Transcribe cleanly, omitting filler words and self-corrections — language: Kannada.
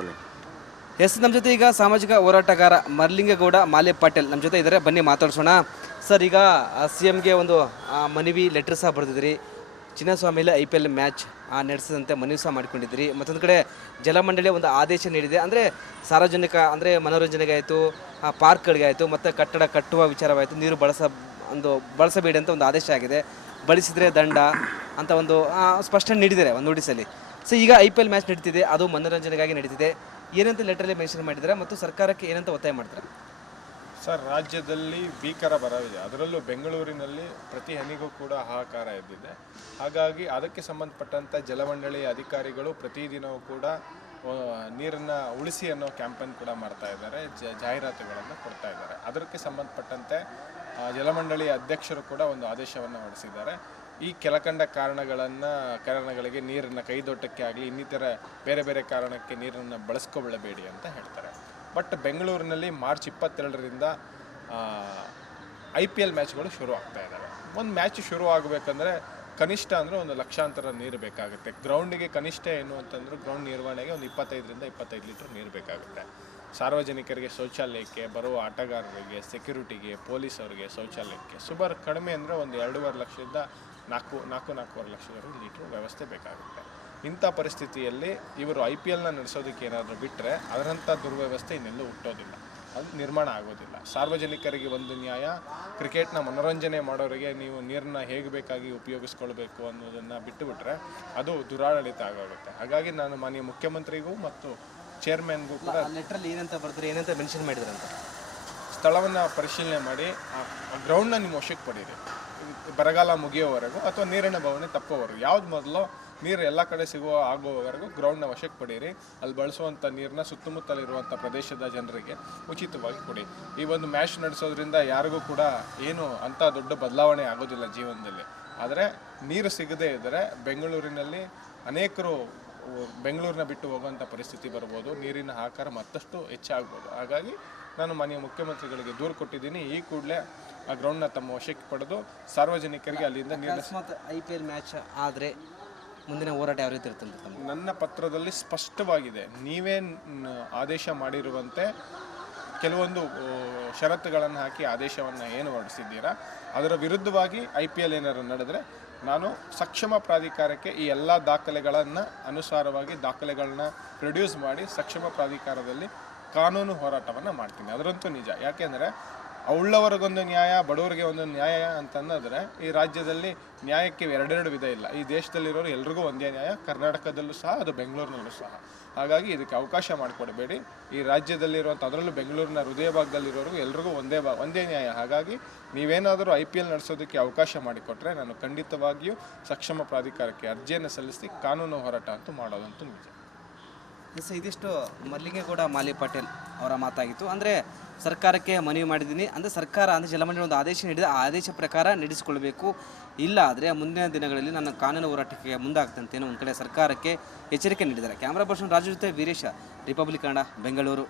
ಒಳ್ಳೆ ಎಸ್, ನಮ್ಮ ಜೊತೆ ಈಗ ಸಾಮಾಜಿಕ ಹೋರಾಟಗಾರ ಮರ್ಲಿಂಗೇಗೌಡ ಮಾಲೆ ಪಾಟೀಲ್ ನಮ್ಮ ಜೊತೆ ಇದ್ದಾರೆ. ಬನ್ನಿ ಮಾತಾಡ್ಸೋಣ. ಸರ್, ಈಗ ಸಿ ಎಮ್ಗೆ ಒಂದು ಮನವಿ ಲೆಟ್ರ್ ಸಹ ಬರೆದಿದ್ರಿ. ಚಿನ್ನಸ್ವಾಮಿಲಿ IPL ಮ್ಯಾಚ್ ನಡೆಸದಂತೆ ಮನವಿ ಸಹ ಮಾಡ್ಕೊಂಡಿದ್ರಿ. ಮತ್ತೊಂದು ಕಡೆ ಜಲಮಂಡಳಿ ಒಂದು ಆದೇಶ ನೀಡಿದೆ. ಅಂದರೆ ಸಾರ್ವಜನಿಕ ಅಂದರೆ ಮನೋರಂಜನೆಗೆ ಆಯಿತು, ಪಾರ್ಕ್ಗಳಿಗೆ ಆಯಿತು, ಮತ್ತು ಕಟ್ಟಡ ಕಟ್ಟುವ ವಿಚಾರವಾಯಿತು, ನೀರು ಬಳಸಬೇಡಿ ಅಂತ ಒಂದು ಆದೇಶ ಆಗಿದೆ. ಬಳಸಿದರೆ ದಂಡ ಅಂತ ಒಂದು ಸ್ಪಷ್ಟನೆ ನೀಡಿದ್ದಾರೆ ಒಂದು ನೋಟಿಸಲ್ಲಿ. ಸೊ ಈಗ IPL ಮ್ಯಾಚ್ ನಡೀತಿದೆ, ಅದು ಮನೋರಂಜನೆಗಾಗಿ ನಡೀತಿದೆ. ಏನಂತ ಲೆಟ್ರಲ್ಲಿ ಮೆನ್ಷನ್ ಮಾಡಿದ್ದಾರೆ ಮತ್ತು ಸರ್ಕಾರಕ್ಕೆ ಏನಂತ ಒತ್ತಾಯ ಮಾಡ್ತಾರೆ? ಸರ್, ರಾಜ್ಯದಲ್ಲಿ ಭೀಕರ ಬರವಿದೆ. ಅದರಲ್ಲೂ ಬೆಂಗಳೂರಿನಲ್ಲಿ ಪ್ರತಿ ಹನಿಗೂ ಕೂಡ ಹಾಹಾಕಾರ ಎದ್ದಿದೆ. ಹಾಗಾಗಿ ಅದಕ್ಕೆ ಸಂಬಂಧಪಟ್ಟಂಥ ಜಲಮಂಡಳಿ ಅಧಿಕಾರಿಗಳು ಪ್ರತಿದಿನವೂ ಕೂಡ ನೀರನ್ನು ಉಳಿಸಿ ಅನ್ನೋ ಕ್ಯಾಂಪೇನ್ ಕೂಡ ಮಾಡ್ತಾ ಇದ್ದಾರೆ, ಜಾಹೀರಾತುಗಳನ್ನು ಕೊಡ್ತಾ ಇದ್ದಾರೆ. ಅದಕ್ಕೆ ಸಂಬಂಧಪಟ್ಟಂತೆ ಜಲಮಂಡಳಿ ಅಧ್ಯಕ್ಷರು ಕೂಡ ಒಂದು ಆದೇಶವನ್ನು ಹೊರಡಿಸಿದ್ದಾರೆ. ಈ ಕೆಳಕಂಡ ಕಾರಣಗಳಿಗೆ ನೀರನ್ನು ಕೈದೋಟಕ್ಕೆ ಆಗಲಿ ಇನ್ನಿತರ ಬೇರೆ ಬೇರೆ ಕಾರಣಕ್ಕೆ ನೀರನ್ನು ಬಳಸ್ಕೊಬಿಡಬೇಡಿ ಅಂತ ಹೇಳ್ತಾರೆ. ಬಟ್ ಬೆಂಗಳೂರಿನಲ್ಲಿ ಮಾರ್ಚ್ 22ರಿಂದ IPL ಮ್ಯಾಚ್ಗಳು ಶುರು ಆಗ್ತಾ ಇದ್ದಾವೆ. ಒಂದು ಮ್ಯಾಚ್ ಶುರು ಆಗಬೇಕಂದ್ರೆ ಕನಿಷ್ಠ ಅಂದರೆ ಒಂದು ಲಕ್ಷಾಂತರ ನೀರು ಬೇಕಾಗುತ್ತೆ. ಗ್ರೌಂಡಿಗೆ ಕನಿಷ್ಠ ಏನು ಅಂತಂದ್ರೆ ಗ್ರೌಂಡ್ ನಿರ್ವಹಣೆಗೆ ಒಂದು 25 ಲೀಟರ್ ನೀರು ಬೇಕಾಗುತ್ತೆ. ಸಾರ್ವಜನಿಕರಿಗೆ ಶೌಚಾಲಯಕ್ಕೆ, ಬರುವ ಆಟಗಾರರಿಗೆ, ಸೆಕ್ಯೂರಿಟಿಗೆ, ಪೊಲೀಸರಿಗೆ ಶೌಚಾಲಯಕ್ಕೆ ಸುಮಾರು ಕಡಿಮೆ ಅಂದರೆ ಒಂದು 2.5 ಲಕ್ಷದಿಂದ 4.5 ಲಕ್ಷದವರೆಗೆ ಲೀಟ್ರ್ ವ್ಯವಸ್ಥೆ ಬೇಕಾಗುತ್ತೆ. ಇಂಥ ಪರಿಸ್ಥಿತಿಯಲ್ಲಿ ಇವರು IPLನ ನಡೆಸೋದಕ್ಕೆ ಏನಾದರೂ ಬಿಟ್ಟರೆ ಅದರಂಥ ದುರ್ವ್ಯವಸ್ಥೆ ಇನ್ನೆಲ್ಲೂ ಹುಟ್ಟೋದಿಲ್ಲ, ಅದು ನಿರ್ಮಾಣ ಆಗೋದಿಲ್ಲ. ಸಾರ್ವಜನಿಕರಿಗೆ ಒಂದು ನ್ಯಾಯ, ಕ್ರಿಕೆಟ್ನ ಮನೋರಂಜನೆ ಮಾಡೋರಿಗೆ ನೀವು ನೀರನ್ನ ಹೇಗೆ ಬೇಕಾಗಿ ಉಪಯೋಗಿಸ್ಕೊಳ್ಬೇಕು ಅನ್ನೋದನ್ನು ಬಿಟ್ಟುಬಿಟ್ರೆ ಅದು ದುರಾಡಳಿತ ಆಗೋಗುತ್ತೆ. ಹಾಗಾಗಿ ನಾನು ಮಾನ್ಯ ಮುಖ್ಯಮಂತ್ರಿಗೂ ಮತ್ತು ಚೇರ್ಮನ್ಗೂ ಕೂಡ ಲೆಟ್ರಲ್ಲಿ ಏನಂತ ಬರೆದ್ರೆ, ಏನಂತ ಮೆನ್ಷನ್ ಮಾಡಿದ್ರೆ ಅಂತ, ಸ್ಥಳವನ್ನು ಪರಿಶೀಲನೆ ಮಾಡಿ ಆ ಗ್ರೌಂಡ್ನ ನಿಮ್ಮ ವಶಕ್ಕೆ ಪಡೀರಿ. ಬರಗಾಲ ಮುಗಿಯೋವರೆಗೂ ಅಥವಾ ನೀರಿನ ಬವಣೆ ತಪ್ಪೋವರೆಗೂ, ಯಾವ್ದು ಮೊದಲು ನೀರು ಎಲ್ಲ ಕಡೆ ಆಗುವವರೆಗೂ ಗ್ರೌಂಡ್ನ ವಶಕ್ಕೆ ಪಡೀರಿ. ಅಲ್ಲಿ ಬಳಸುವಂಥ ನೀರನ್ನ ಸುತ್ತಮುತ್ತಲಿರುವಂಥ ಪ್ರದೇಶದ ಜನರಿಗೆ ಉಚಿತವಾಗಿ ಕೊಡಿ. ಈ ಒಂದು ಮ್ಯಾಚ್ ನಡೆಸೋದ್ರಿಂದ ಯಾರಿಗೂ ಕೂಡ ಏನು ಅಂಥ ದೊಡ್ಡ ಬದಲಾವಣೆ ಆಗೋದಿಲ್ಲ ಜೀವನದಲ್ಲಿ. ಆದರೆ ನೀರು ಸಿಗದೇ ಇದ್ದರೆ ಬೆಂಗಳೂರಿನಲ್ಲಿ ಅನೇಕರು ಬೆಂಗಳೂರನ್ನ ಬಿಟ್ಟು ಹೋಗುವಂಥ ಪರಿಸ್ಥಿತಿ ಬರ್ಬೋದು, ನೀರಿನ ಆಕಾರ ಮತ್ತಷ್ಟು ಹೆಚ್ಚಾಗ್ಬೋದು. ಹಾಗಾಗಿ ನಾನು ಮಾನ್ಯ ಮುಖ್ಯಮಂತ್ರಿಗಳಿಗೆ ದೂರು ಕೊಟ್ಟಿದ್ದೀನಿ. ಈ ಕೂಡಲೇ ಆ ಗ್ರೌಂಡ್ನ ತಮ್ಮ ವಶಕ್ಕೆ ಪಡೆದು ಸಾರ್ವಜನಿಕರಿಗೆ ಅಲ್ಲಿಂದ IPL ಮ್ಯಾಚ್ ಆದರೆ ಮುಂದಿನ ಹೋರಾಟ ಯಾವ ರೀತಿ ಇರ್ತಂತ ನನ್ನ ಪತ್ರದಲ್ಲಿ ಸ್ಪಷ್ಟವಾಗಿದೆ. ನೀವೇ ಆದೇಶ ಮಾಡಿರುವಂತೆ ಕೆಲವೊಂದು ಷರತ್ತುಗಳನ್ನು ಹಾಕಿ ಆದೇಶವನ್ನು ಏನು ಹೊರಡಿಸಿದ್ದೀರಾ ಅದರ ವಿರುದ್ಧವಾಗಿ IPL ಏನಾದ್ರು ನಡೆದರೆ ನಾನು ಸಕ್ಷಮ ಪ್ರಾಧಿಕಾರಕ್ಕೆ ಈ ಎಲ್ಲ ದಾಖಲೆಗಳನ್ನು ಅನುಸಾರವಾಗಿ ದಾಖಲೆಗಳನ್ನ ಪ್ರೊಡ್ಯೂಸ್ ಮಾಡಿ ಸಕ್ಷಮ ಪ್ರಾಧಿಕಾರದಲ್ಲಿ ಕಾನೂನು ಹೋರಾಟವನ್ನು ಮಾಡ್ತೀನಿ. ಅದರಂತೂ ನಿಜ. ಯಾಕೆಂದರೆ ಉಳ್ಳವರಿಗೊಂದು ನ್ಯಾಯ, ಬಡವರಿಗೆ ಒಂದು ನ್ಯಾಯ ಅಂತಂದರೆ ಈ ರಾಜ್ಯದಲ್ಲಿ ನ್ಯಾಯಕ್ಕೆ ಎರಡೆರಡು ವಿಧ ಇಲ್ಲ. ಈ ದೇಶದಲ್ಲಿರೋರು ಎಲ್ರಿಗೂ ಒಂದೇ ನ್ಯಾಯ, ಕರ್ನಾಟಕದಲ್ಲೂ ಸಹ, ಅದು ಬೆಂಗಳೂರಿನಲ್ಲೂ ಸಹ. ಹಾಗಾಗಿ ಇದಕ್ಕೆ ಅವಕಾಶ ಮಾಡಿಕೊಡಬೇಡಿ. ಈ ರಾಜ್ಯದಲ್ಲಿರುವಂಥ, ಅದರಲ್ಲೂ ಬೆಂಗಳೂರಿನ ಹೃದಯ ಭಾಗದಲ್ಲಿರೋರಿಗೂ ಎಲ್ರಿಗೂ ಒಂದೇ ನ್ಯಾಯ. ಹಾಗಾಗಿ ನೀವೇನಾದರೂ IPL ನಡೆಸೋದಕ್ಕೆ ಅವಕಾಶ ಮಾಡಿಕೊಟ್ರೆ ನಾನು ಖಂಡಿತವಾಗಿಯೂ ಸಕ್ಷಮ ಪ್ರಾಧಿಕಾರಕ್ಕೆ ಅರ್ಜಿಯನ್ನು ಸಲ್ಲಿಸಿ ಕಾನೂನು ಹೋರಾಟ ಅಂತೂ ಮಾಡೋದಂತೂ ನಿಜ. ಇದಿಷ್ಟು ಮರ್ಲಿಂಗೇಗೌಡ ಮಾಲೆ ಪಾಟೀಲ್ ಅವರ ಮಾತಾಗಿತ್ತು. ಅಂದರೆ ಸರ್ಕಾರಕ್ಕೆ ಮನವಿ ಮಾಡಿದ್ದೀನಿ, ಅಂದರೆ ಸರ್ಕಾರ ಅಂದರೆ ಜಲಮಂಡಳಿ ಒಂದು ಆದೇಶ ನೀಡಿದೆ, ಆ ಆದೇಶ ಪ್ರಕಾರ ನಡೆಸಿಕೊಳ್ಬೇಕು. ಇಲ್ಲ ಆದರೆ ಮುಂದಿನ ದಿನಗಳಲ್ಲಿ ನನ್ನ ಕಾನೂನು ಹೋರಾಟಕ್ಕೆ ಮುಂದಾಗ್ತಂತೇನೋ ಒಂದು ಕಡೆ ಸರ್ಕಾರಕ್ಕೆ ಎಚ್ಚರಿಕೆ ನೀಡಿದ್ದಾರೆ. ಕ್ಯಾಮ್ರಾ ಪರ್ಸನ್ ರಾಜು ಜೊತೆ ವೀರೇಶ, ರಿಪಬ್ಲಿಕ್ ಕನ್ನಡ, ಬೆಂಗಳೂರು.